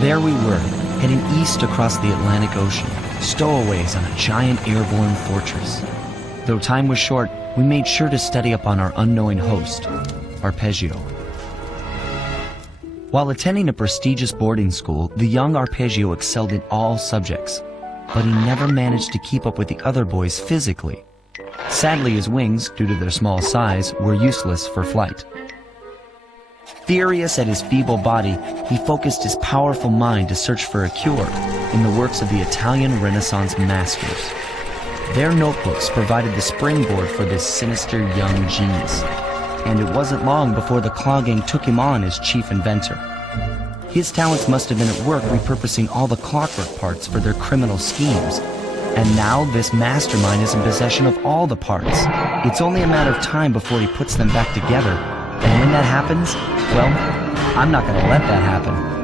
There we were, heading east across the Atlantic Ocean, stowaways on a giant airborne fortress. Though time was short, we made sure to study up on our unknowing host, Arpeggio. While attending a prestigious boarding school, the young Arpeggio excelled in all subjects, but he never managed to keep up with the other boys physically. Sadly, his wings, due to their small size, were useless for flight. Furious at his feeble body, he focused his powerful mind to search for a cure in the works of the Italian Renaissance masters. Their notebooks provided the springboard for this sinister young genius, and it wasn't long before the Claw Gang took him on as chief inventor. His talents must have been at work repurposing all the clockwork parts for their criminal schemes, and now this mastermind is in possession of all the parts. It's only a matter of time before he puts them back together. And when that happens, well, I'm not going to let that happen.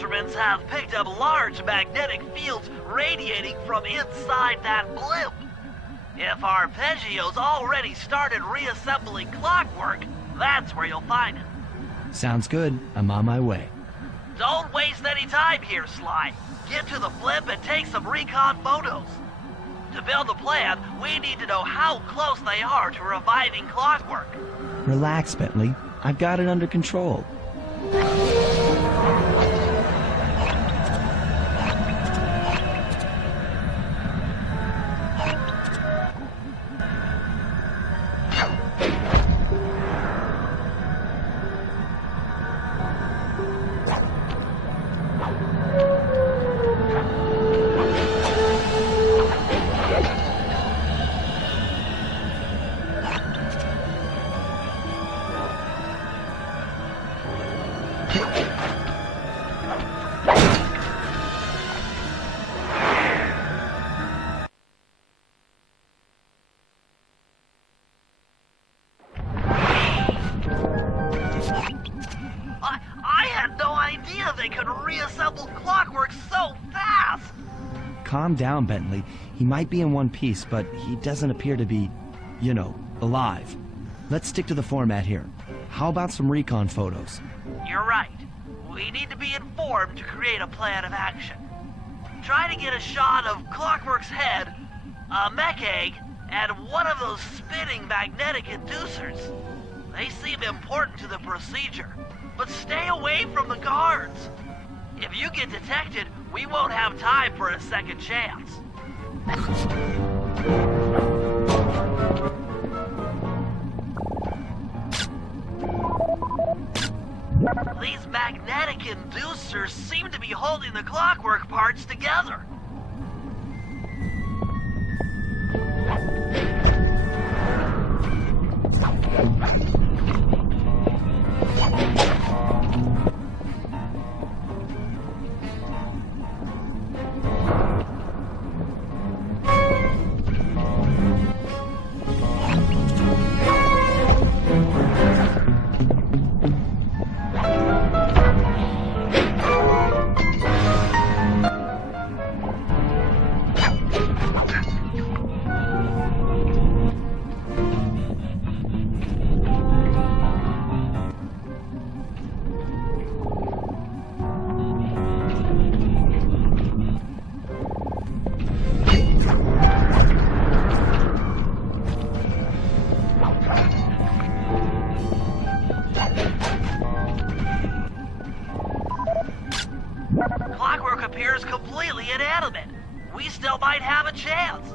instruments have picked up large magnetic fields radiating from inside that blimp. If Arpeggio's already started reassembling clockwork, that's where you'll find it. Sounds good. I'm on my way. Don't waste any time here, Sly. Get to the blimp and take some recon photos. To build a plan, we need to know how close they are to reviving clockwork. Relax, Bentley. I've got it under control. they could reassemble clockwork so fast. Calm down, Bentley. He might be in one piece, but he doesn't appear to be, alive. Let's stick to the format here. How about some recon photos? You're right. We need to be informed to create a plan of action. Try to get a shot of Clockwork's head, a mech egg, and one of those spinning magnetic inducers. They seem important to the procedure, but stay away from the guards. If you get detected, we won't have time for a second chance. These magnetic inducers seem to be holding the clockwork parts together. Clockwork appears completely inanimate. We still might have a chance.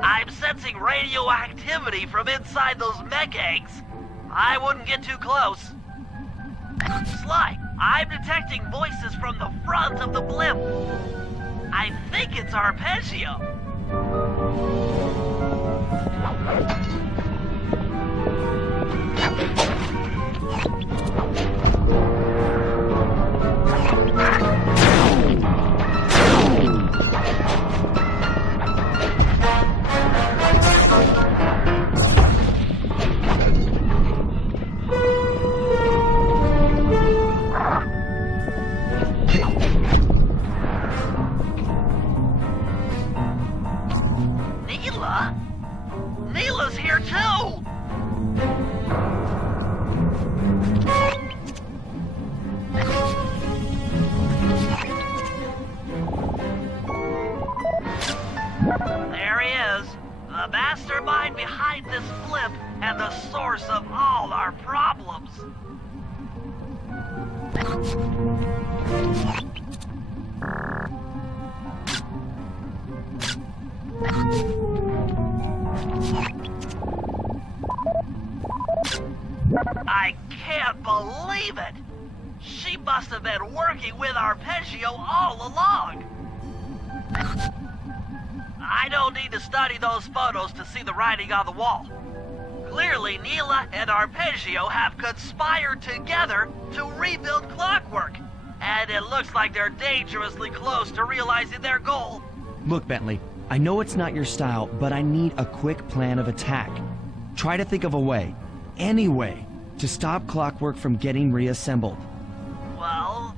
I'm sensing radioactivity from inside those mech eggs. I wouldn't get too close. Sly, I'm detecting voices from the front of the blimp. I think it's Arpeggio. Neela's here too! There he is, the mastermind behind this blimp and the source of all our problems. I can't believe it! She must have been working with Arpeggio all along! I don't need to study those photos to see the writing on the wall. Clearly, Neela and Arpeggio have conspired together to rebuild Clockwork, and it looks like they're dangerously close to realizing their goal. Look, Bentley, I know it's not your style, but I need a quick plan of attack. Try to think of a way, any way, to stop Clockwork from getting reassembled. Well,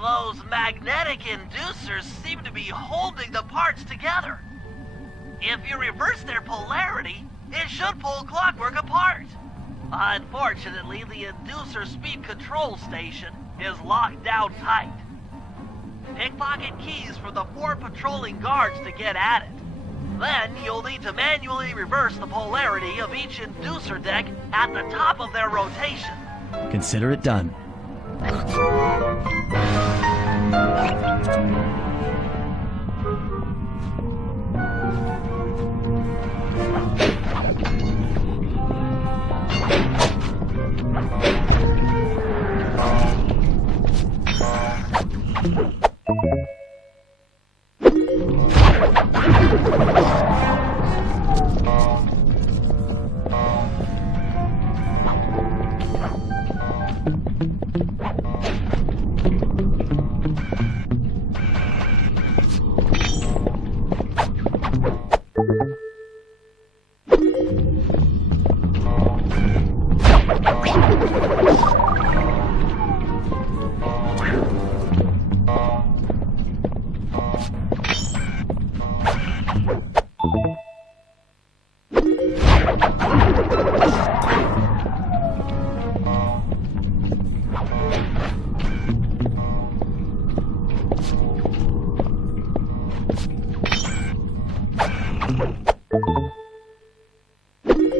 those magnetic inducers seem to be holding the parts together. If you reverse their polarity, should pull Clockwork apart. Unfortunately, the inducer speed control station is locked down tight. Pickpocket keys from the 4 patrolling guards to get at it. Then you'll need to manually reverse the polarity of each inducer deck at the top of their rotation. Consider it done.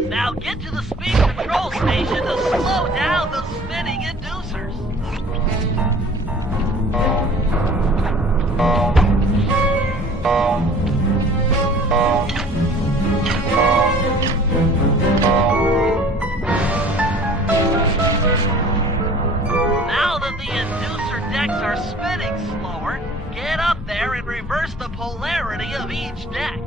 Now get to the speed control station to slow down the spinning inducers. Now that the inducer decks are spinning slower, get up there and reverse the polarity of each deck.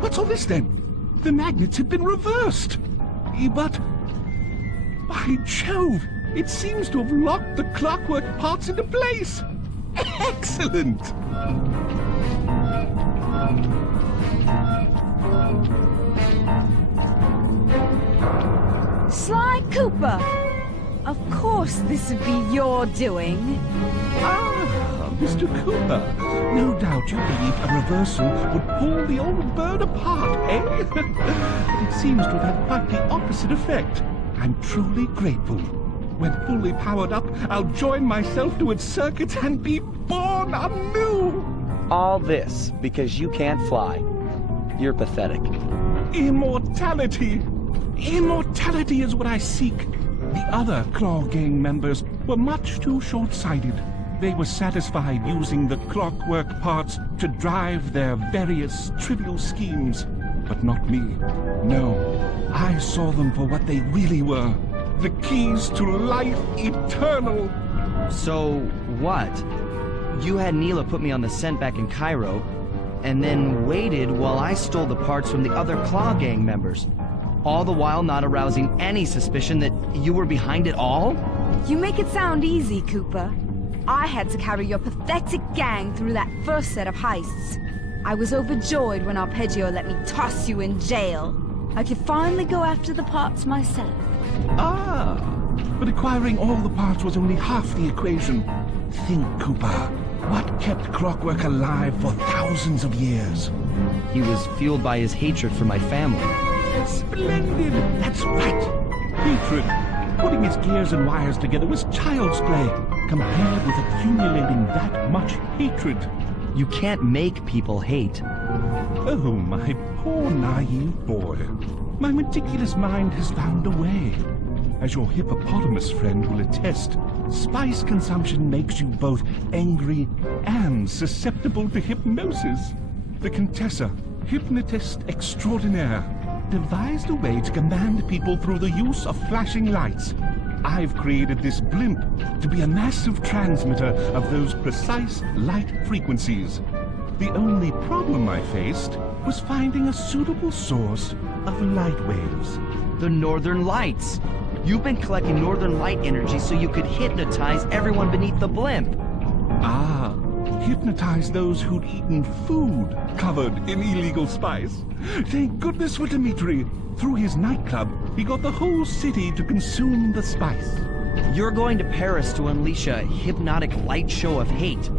What's all this then? The magnets have been reversed. But, by Jove, it seems to have locked the clockwork parts into place. Excellent! Sly Cooper! Of course this would be your doing. Ah, Mr. Cooper. No doubt you believed a reversal would pull the old bird apart, eh? But it seems to have had quite the opposite effect. I'm truly grateful. When fully powered up, I'll join myself to its circuits and be born anew! All this because you can't fly. You're pathetic. Immortality! Immortality is what I seek. The The other Claw Gang members were much too short-sighted. They were satisfied using the clockwork parts to drive their various trivial schemes. But not me. No, I saw them for what they really were. The keys to life eternal. So, what? You had Neela put me on the scent back in Cairo, and then waited while I stole the parts from the other Claw Gang members. All the while not arousing any suspicion that you were behind it all? You make it sound easy, Cooper. I had to carry your pathetic gang through that first set of heists. I was overjoyed when Arpeggio let me toss you in jail. I could finally go after the parts myself. Ah, but acquiring all the parts was only half the equation. Think, Cooper. What kept Clockwork alive for thousands of years? He was fueled by his hatred for my family. Splendid! That's right! Hatred. Putting his gears and wires together was child's play, compared with accumulating that much hatred. You can't make people hate. Oh, my poor naive boy. My meticulous mind has found a way. As your hippopotamus friend will attest, spice consumption makes you both angry and susceptible to hypnosis. The Contessa, hypnotist extraordinaire, devised a way to command people through the use of flashing lights. I've created this blimp to be a massive transmitter of those precise light frequencies. The only problem I faced was finding a suitable source of light waves. The Northern Lights. You've been collecting Northern Light energy so you could hypnotize everyone beneath the blimp. Ah, hypnotize those who'd eaten food covered in illegal spice. Thank goodness for Dmitri. Through his nightclub, he got the whole city to consume the spice. You're going to Paris to unleash a hypnotic light show of hate.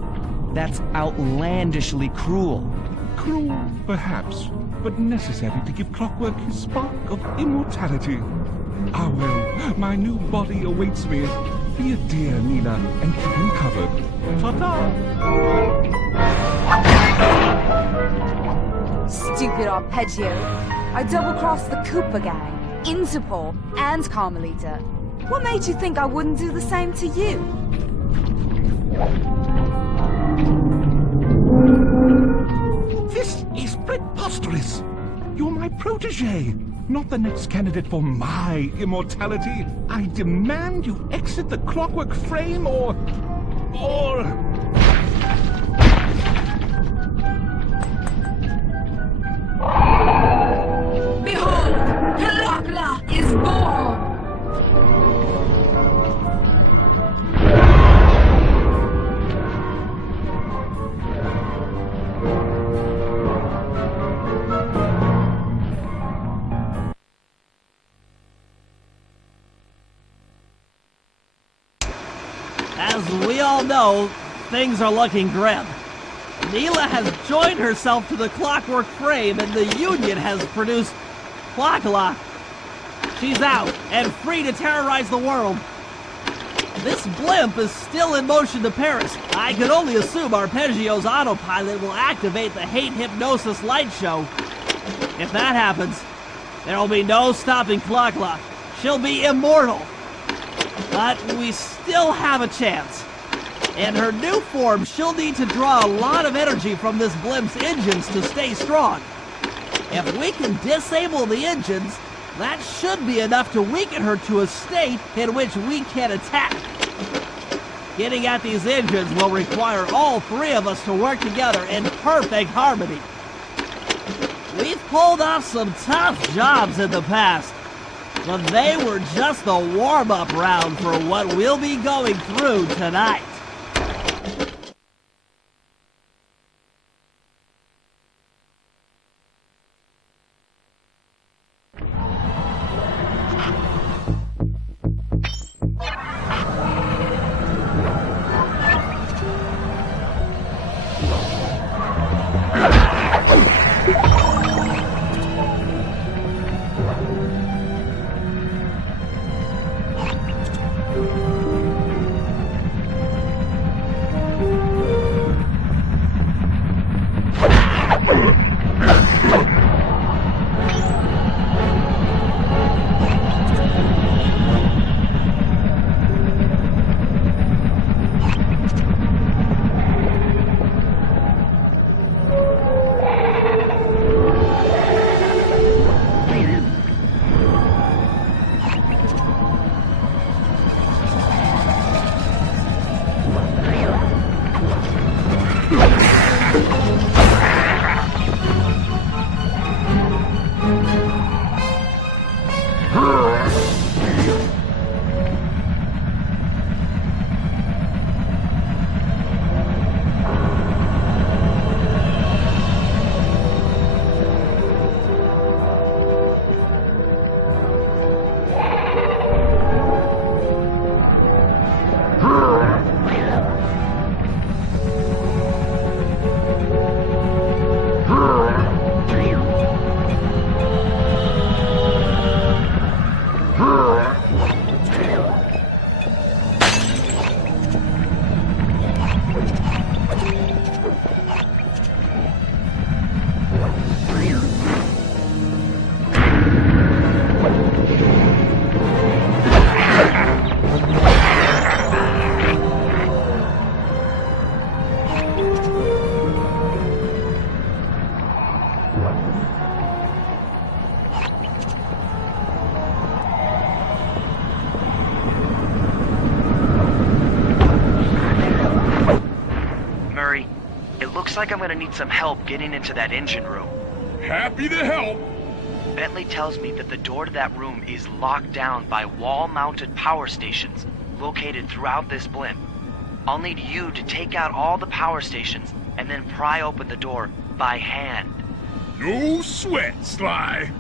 That's outlandishly cruel. Cruel, perhaps, but necessary to give Clockwork his spark of immortality. Ah well, my new body awaits me. Be a dear, Nina, and keep him covered. Ta-ta! Stupid Arpeggio. I double-crossed the Cooper gang, Interpol, and Carmelita. What made you think I wouldn't do the same to you? This is preposterous! You're my protege, not the next candidate for my immortality. I demand you exit the Clockwork frame or... Behold, Kalakla is born! As we all know, things are looking grim. Neela has joined herself to the Clockwork frame and the Union has produced Clockla. She's out and free to terrorize the world. This blimp is still in motion to Paris. I can only assume Arpeggio's autopilot will activate the hate hypnosis light show. If that happens, there will be no stopping Clockla. She'll be immortal. But we still have a chance. In her new form, she'll need to draw a lot of energy from this blimp's engines to stay strong. If we can disable the engines, that should be enough to weaken her to a state in which we can attack. Getting at these engines will require all three of us to work together in perfect harmony. We've pulled off some tough jobs in the past, but they were just the warm-up round for what we'll be going through tonight. Looks like I'm gonna need some help getting into that engine room. Happy to help. Bentley tells me that the door to that room is locked down by wall-mounted power stations located throughout this blimp. I'll need you to take out all the power stations and then pry open the door by hand. No sweat, Sly.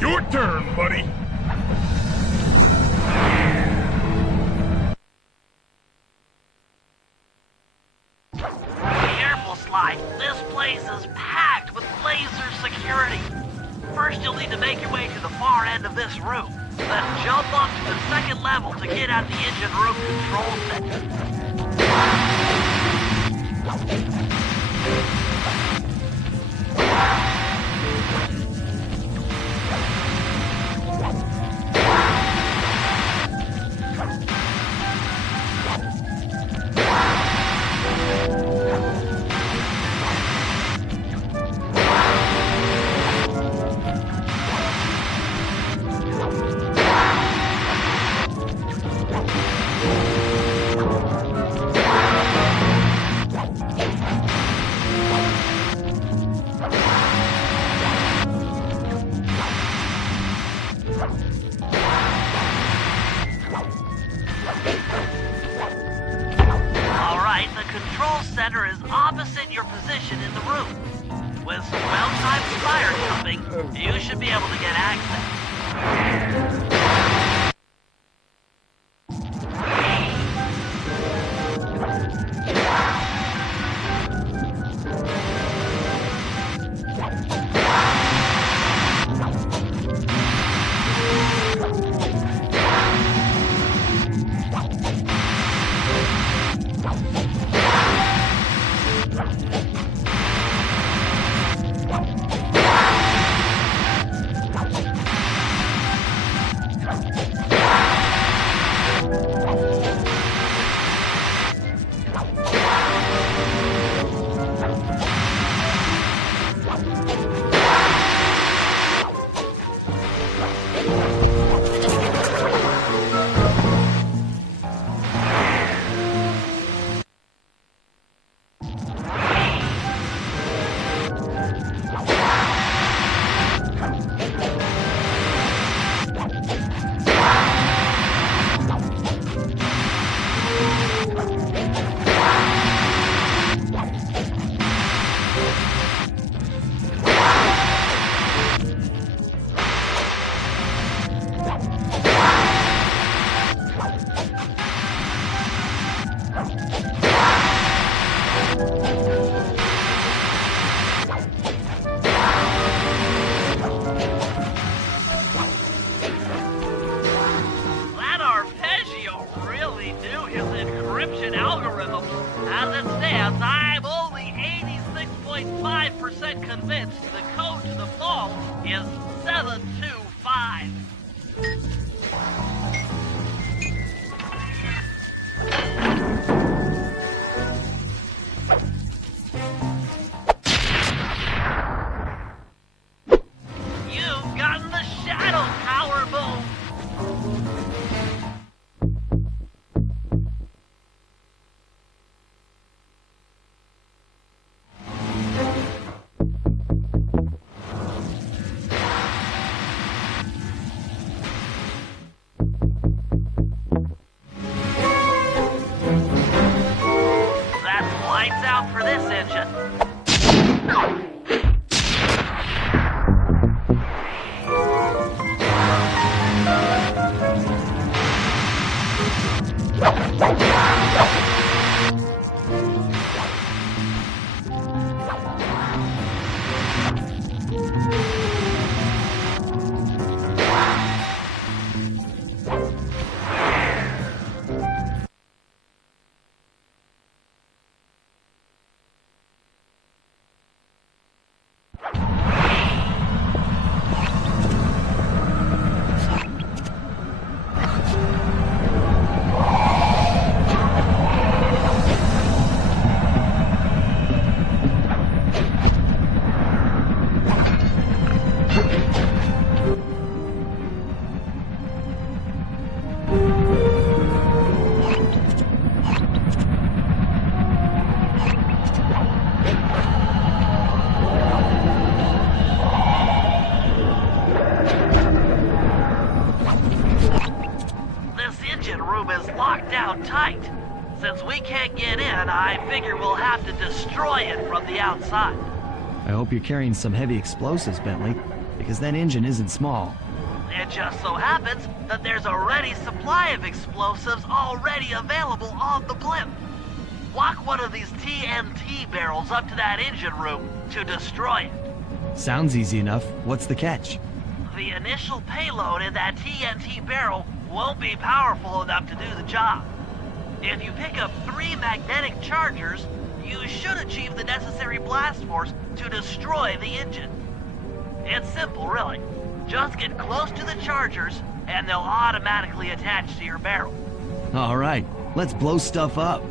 Your turn, buddy. Careful, Sly. This place is packed with laser security. First, you'll need to make your way to the far end of this room. Then jump up to the second level to get at the engine room control center. Alright, the control center is opposite your position in the room. With some well-timed fire jumping, you should be able to get access. That arpeggio really knew his encryption algorithm. As it stands, I'm only 86.5% convinced the code to the vault is 725. You've gotten the shadow power boom. That's lights out for this engine. can't get in, I figure we'll have to destroy it from the outside. I hope you're carrying some heavy explosives, Bentley, because that engine isn't small. It just so happens that there's a ready supply of explosives already available on the blimp. Walk one of these TNT barrels up to that engine room to destroy it. Sounds easy enough. What's the catch? The initial payload in that TNT barrel won't be powerful enough to do the job. If you pick up 3 magnetic chargers, you should achieve the necessary blast force to destroy the engine. It's simple, really. Just get close to the chargers, and they'll automatically attach to your barrel. All right, let's blow stuff up.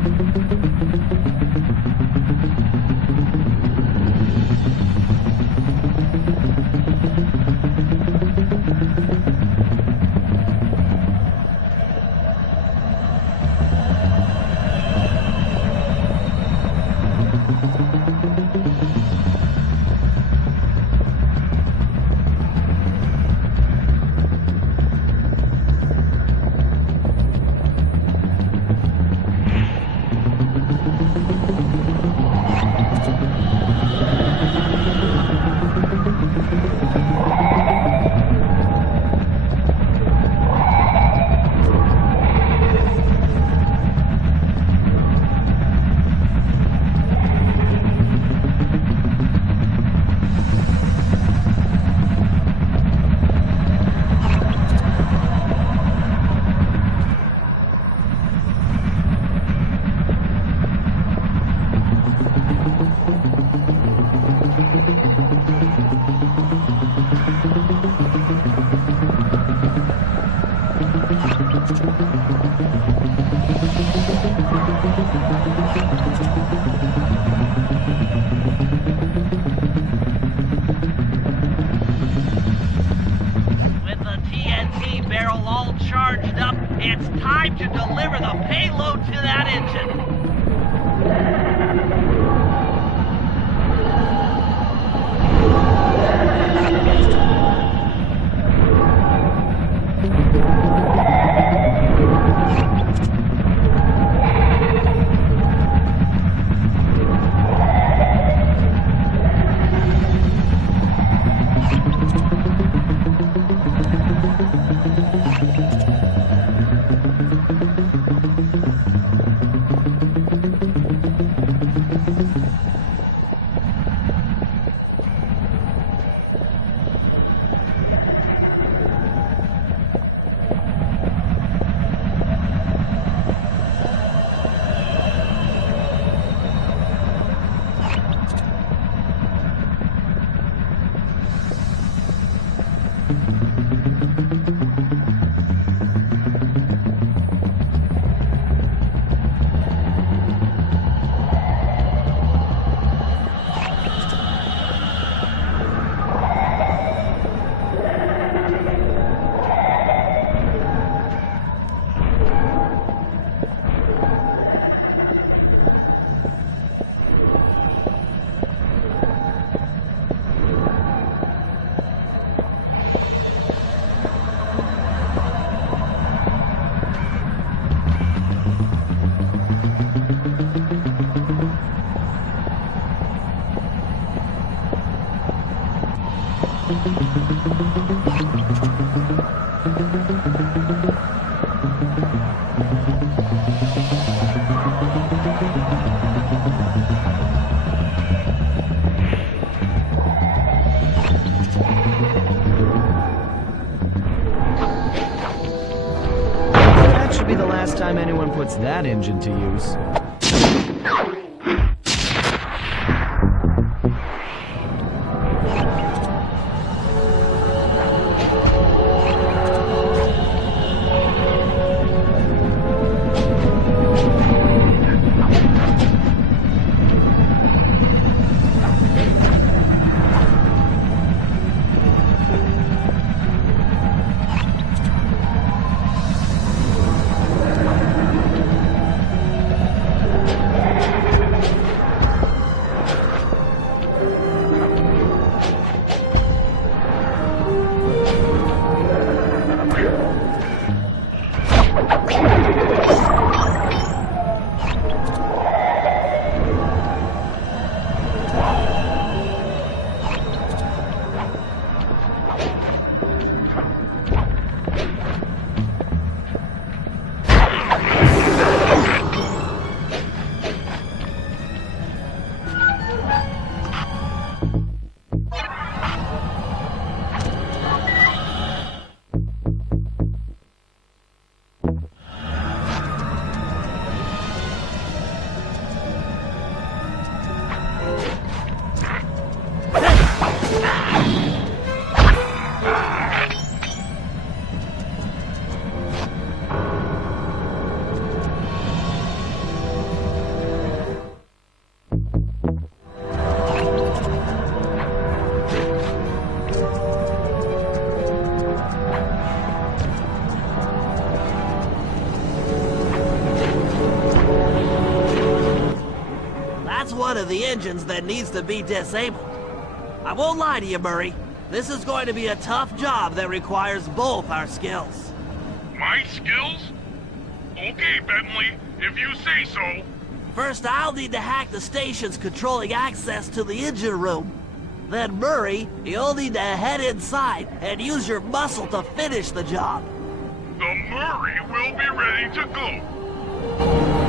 With the TNT barrel all charged up, it's time to deliver the payload to that engine. That should be the last time anyone puts that engine to use. one of the engines that needs to be disabled. I won't lie to you, Murray. This is going to be a tough job that requires both our skills. My skills? Okay, Bentley, if you say so. First, I'll need to hack the stations controlling access to the engine room. Then, Murray, you'll need to head inside and use your muscle to finish the job. The Murray will be ready to go.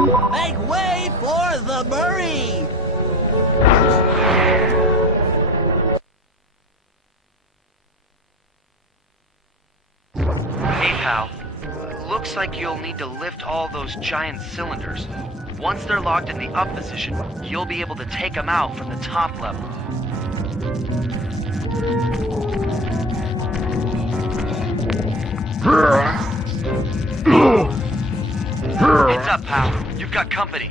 Make way for the Murray! Hey, pal. Looks like you'll need to lift all those giant cylinders. Once they're locked in the up position, you'll be able to take them out from the top level. Heads up, pal. You've got company.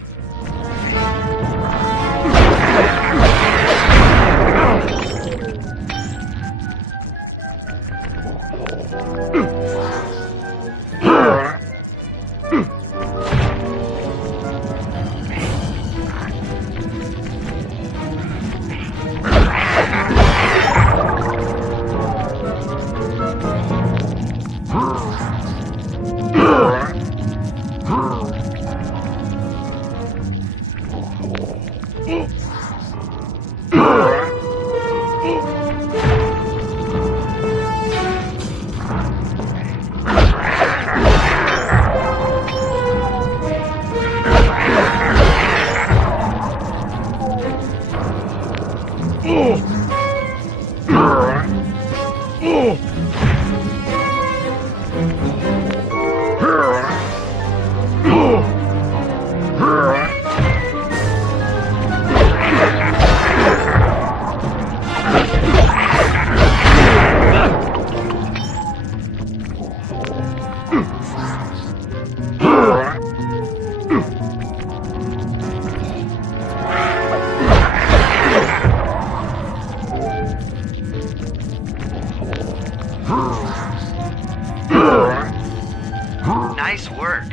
Nice work.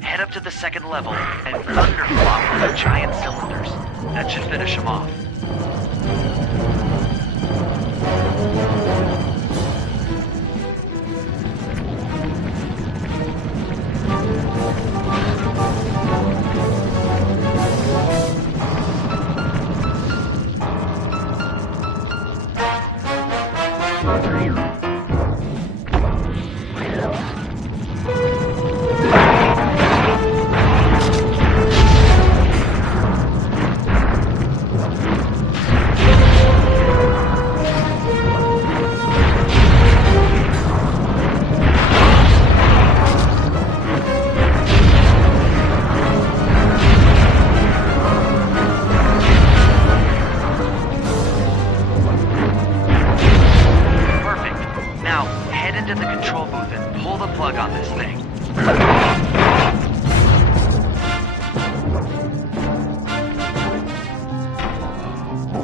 Head up to the second level and thunderclop on the giant cylinders. That should finish them off.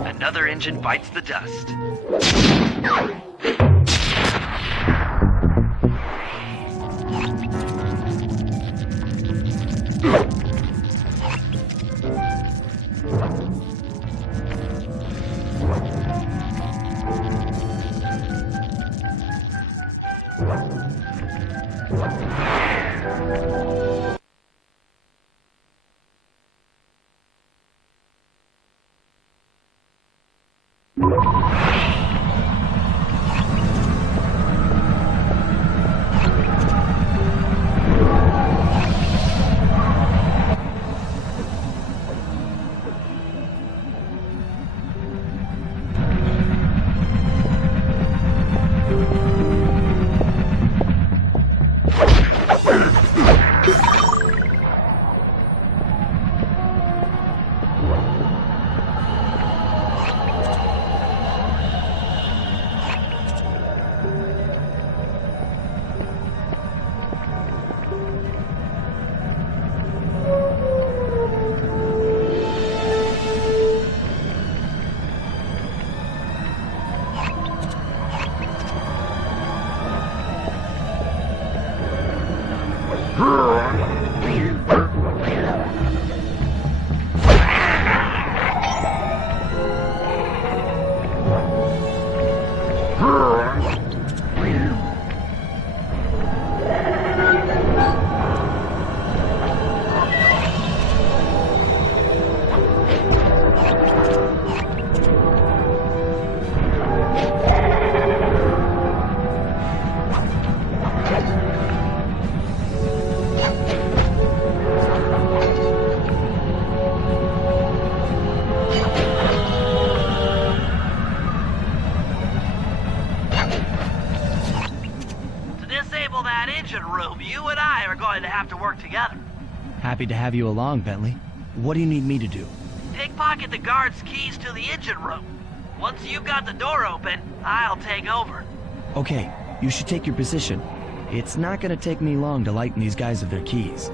Another engine bites the dust. work together. Happy to have you along, Bentley. What do you need me to do? Pickpocket the guard's keys to the engine room. Once you've got the door open, I'll take over. Okay, you should take your position. It's not gonna take me long to lighten these guys of their keys.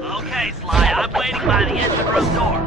Okay, Sly, I'm waiting by the engine room door.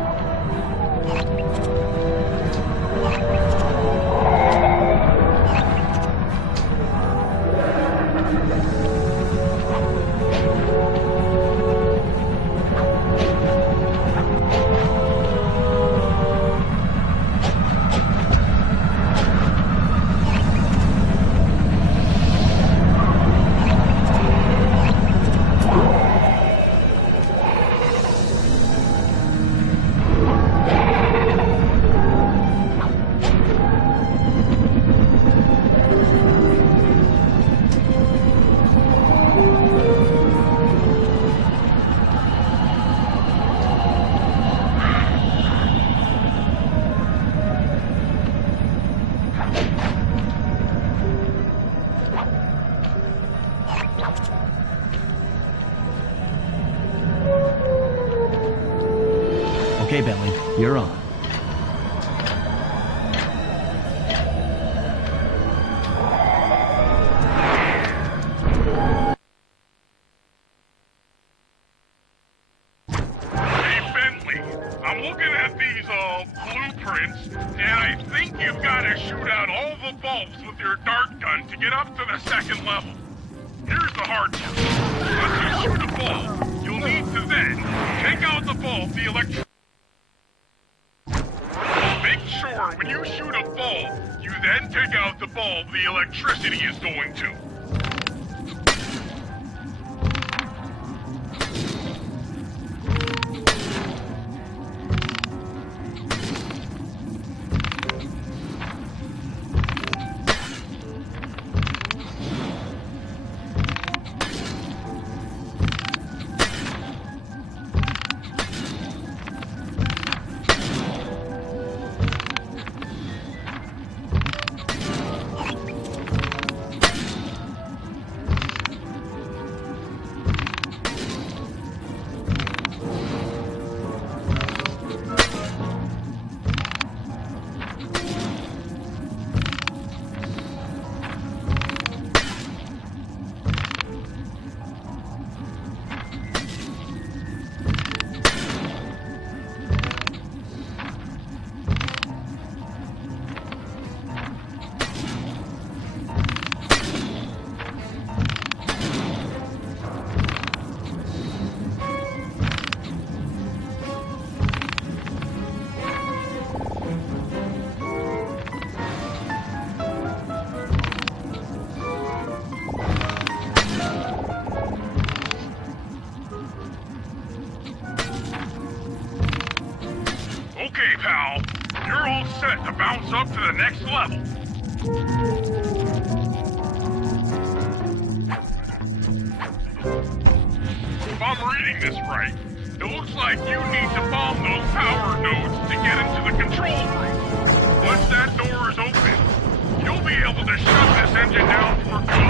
Okay, Bentley, you're on. Hey, Bentley, I'm looking at these, blueprints, and I think you've got to shoot out all the bulbs with your dart gun to get up to the second level. Here's the hard part. Once you shoot a bulb, you'll need to then take out the bulb the electric... Make sure when you shoot a bulb, you then take out the bulb the electricity is going to. Okay, pal. You're all set to bounce up to the next level. If I'm reading this right, it looks like you need to bomb those power nodes to get into the control room. Once that door is open, you'll be able to shut this engine down for good.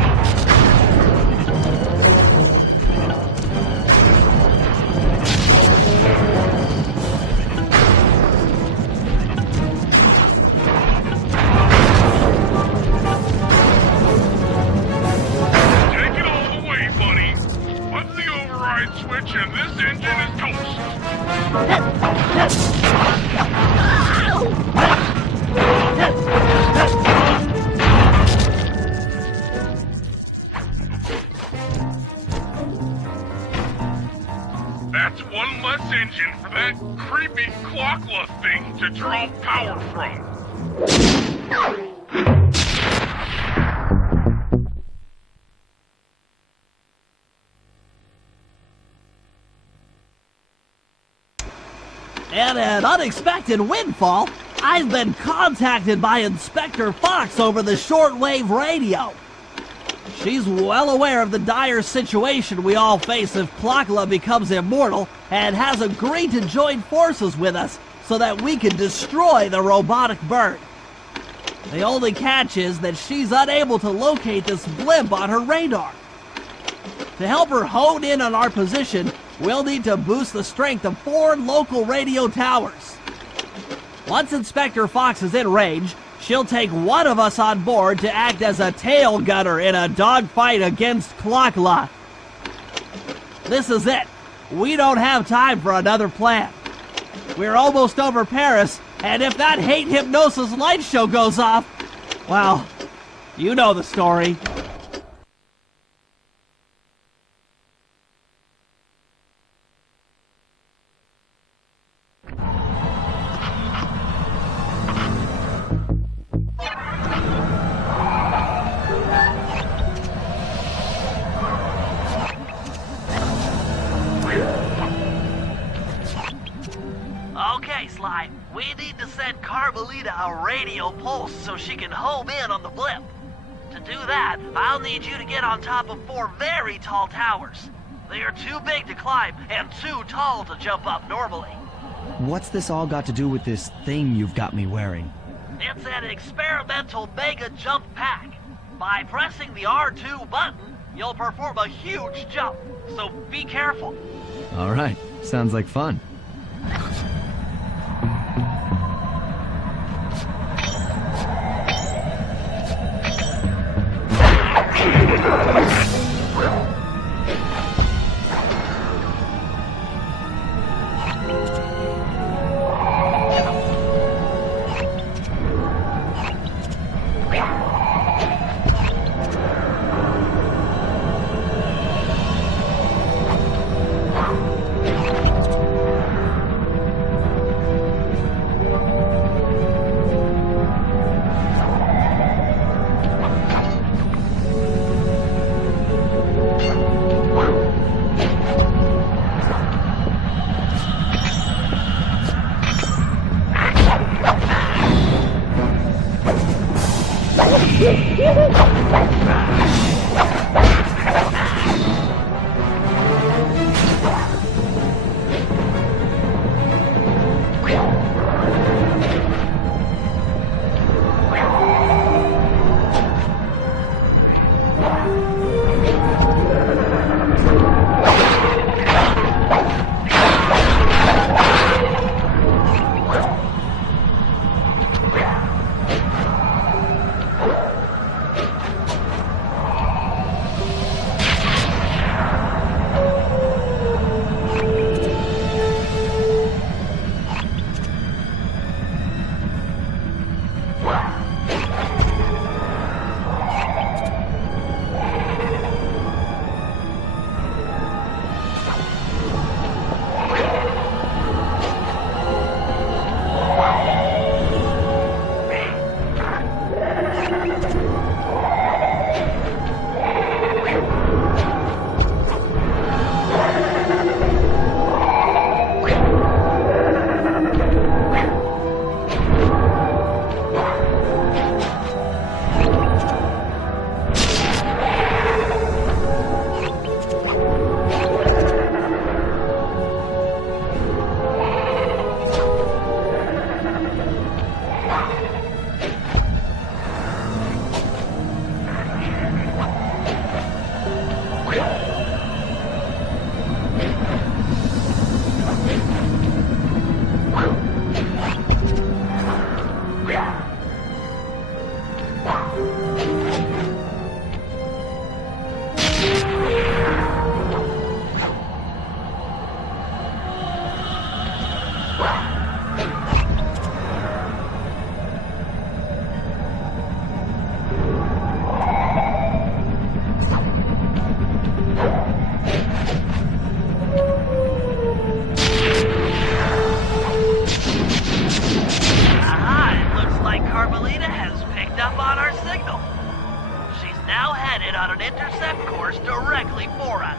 Switch and this engine is toast. That's one less engine for that creepy clockla thing to draw power from. And an unexpected windfall, I've been contacted by Inspector Fox over the shortwave radio. She's well aware of the dire situation we all face if Plakla becomes immortal and has agreed to join forces with us so that we can destroy the robotic bird. The only catch is that she's unable to locate this blimp on her radar. To help her hone in on our position, we'll need to boost the strength of 4 local radio towers. Once Inspector Fox is in range, she'll take one of us on board to act as a tail gunner in a dogfight against Clockla. This is it. We don't have time for another plan. We're almost over Paris, and if that hate hypnosis light show goes off, well, you know the story. Okay, Sly, we need to send Carmelita a radio pulse so she can home in on the blimp. To do that, I'll need you to get on top of 4 very tall towers. They are too big to climb and too tall to jump up normally. What's this all got to do with this thing you've got me wearing? It's an experimental mega jump pack. By pressing the R2 button, you'll perform a huge jump, so be careful. All right, sounds like fun. headed on an intercept course directly for us.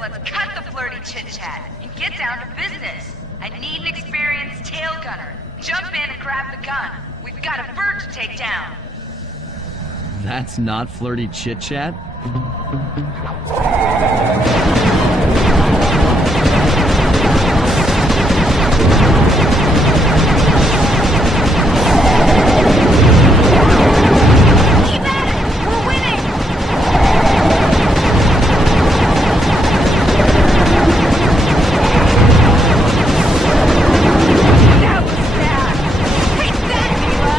Let's cut the flirty chit-chat and get down to business. I need an experienced tail gunner. Jump in and grab the gun. We've got a bird to take down. That's not flirty chit-chat? Keep at it! We're winning! That was bad. Take that, Mila!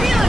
Feel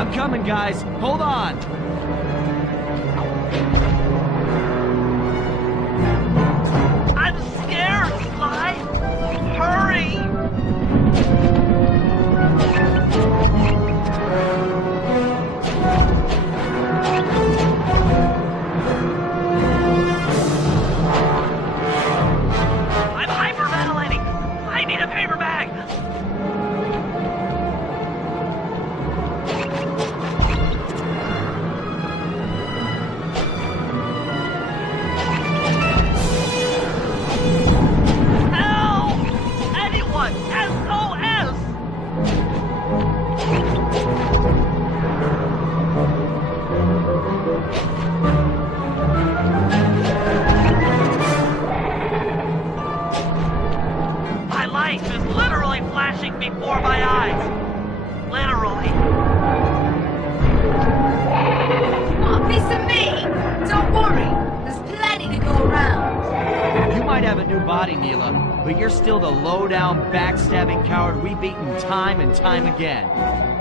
I'm coming, guys. Hold on. I'm scared, Sly! Hurry! I'm hyperventilating! I need a paper bag! Help! Anyone! SOS! My life is literally flashing before my eyes. Literally. You want a piece of me? Don't worry. There's plenty to go around. You might have a new body, Mila, but you're still the low-down, backstabbing coward we've beaten time and time again.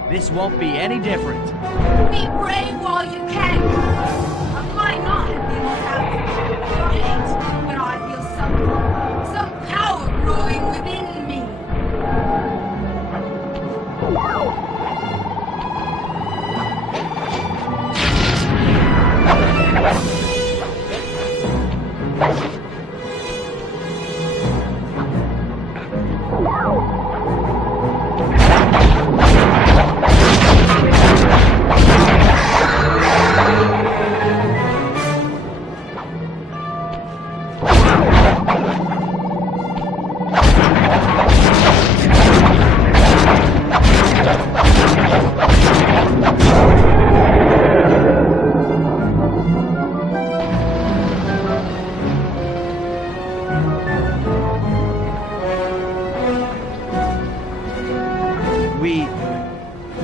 This won't be any different. Be brave while you can. I might not have been without your hate, but I feel some power growing within me.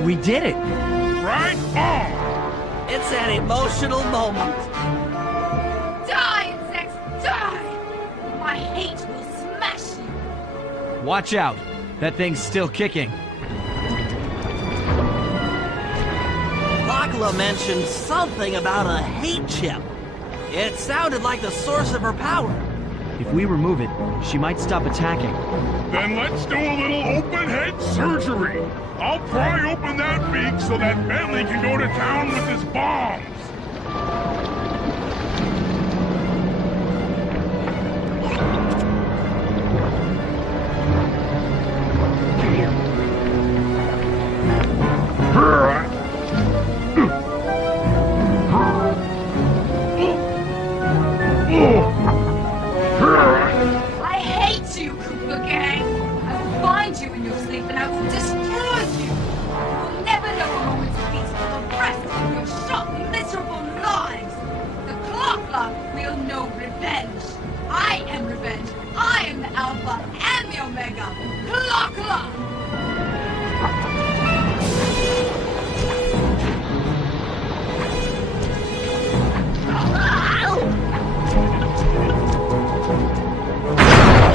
We did it. Right on! It's an emotional moment. Die, insects, die! My hate will smash you. Watch out. That thing's still kicking. Lachla mentioned something about a hate chip. It sounded like the source of her power. If we remove it, she might stop attacking. Then let's do a little open head surgery. I'll pry open that beak so that Bentley can go to town with his bombs. I hate you, Koopa Gang. I will find you in your sleep and I will destroy you. You'll never know a moment's peace for the rest of your short, miserable lives. The Clockla will know revenge. I am revenge. I am the Alpha and the Omega. Clockla!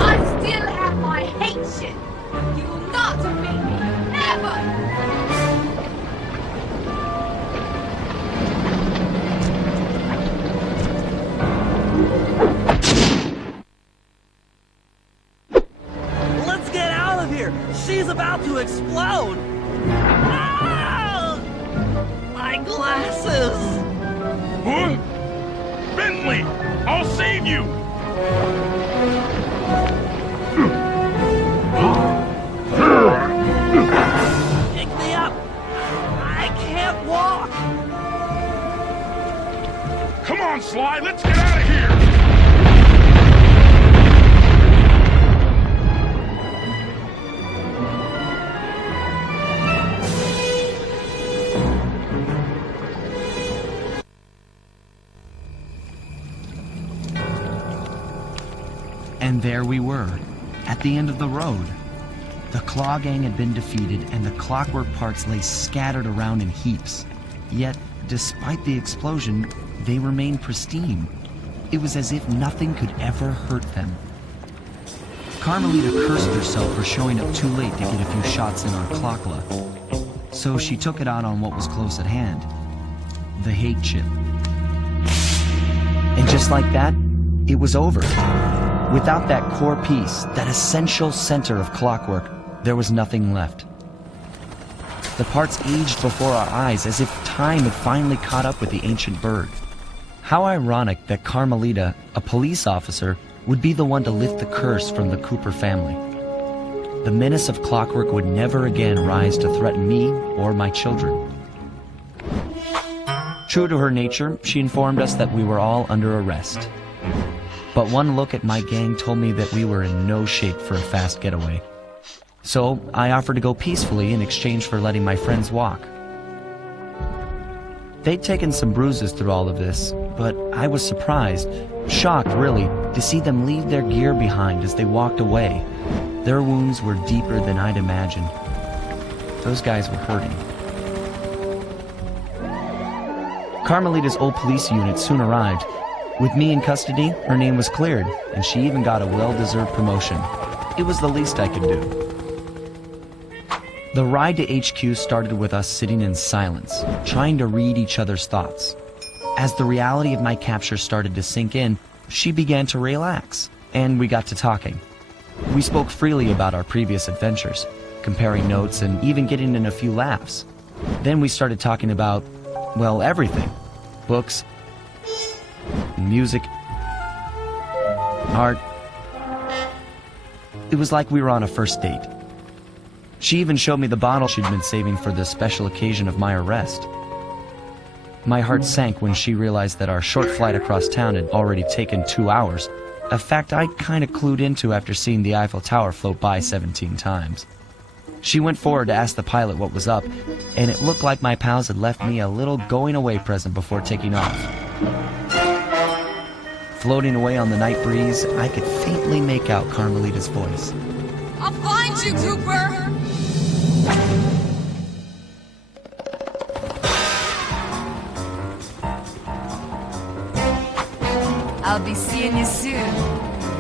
I still have my hate shit. You will not defeat me. Never! Let's get out of here. She's about to explode. Ah! My glasses. What? Bentley, I'll save you! Pick me up. I can't walk. Come on, Sly, let's get out of here! And there we were, at the end of the road. The Claw Gang had been defeated, and the clockwork parts lay scattered around in heaps. Yet, despite the explosion, they remained pristine. It was as if nothing could ever hurt them. Carmelita cursed herself for showing up too late to get a few shots in on Clockla. so she took it out on what was close at hand, the hate chip. And just like that, it was over. Without that core piece, that essential center of clockwork, there was nothing left. The parts aged before our eyes as if time had finally caught up with the ancient bird. How ironic that Carmelita, a police officer, would be the one to lift the curse from the Cooper family. The menace of clockwork would never again rise to threaten me or my children. True to her nature, she informed us that we were all under arrest. But one look at my gang told me that we were in no shape for a fast getaway. So I offered to go peacefully in exchange for letting my friends walk. They'd taken some bruises through all of this, but I was surprised, shocked really, to see them leave their gear behind as they walked away. Their wounds were deeper than I'd imagined. Those guys were hurting. Carmelita's old police unit soon arrived. With me in custody, her name was cleared, and she even got a well-deserved promotion. It was the least I could do. The ride to HQ started with us sitting in silence, trying to read each other's thoughts. As the reality of my capture started to sink in, she began to relax, and we got to talking. We spoke freely about our previous adventures, comparing notes and even getting in a few laughs. Then we started talking about, well, everything. Books, music, art. It was like we were on a first date. She even showed me the bottle she'd been saving for the special occasion of my arrest. My heart sank when she realized that our short flight across town had already taken 2 hours, a fact I kinda clued into after seeing the Eiffel Tower float by 17 times. She went forward to ask the pilot what was up, and it looked like my pals had left me a little going-away present before taking off. Floating away on the night breeze, I could faintly make out Carmelita's voice. I'll find you, Cooper! I'll be seeing you soon,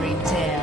Ringtail.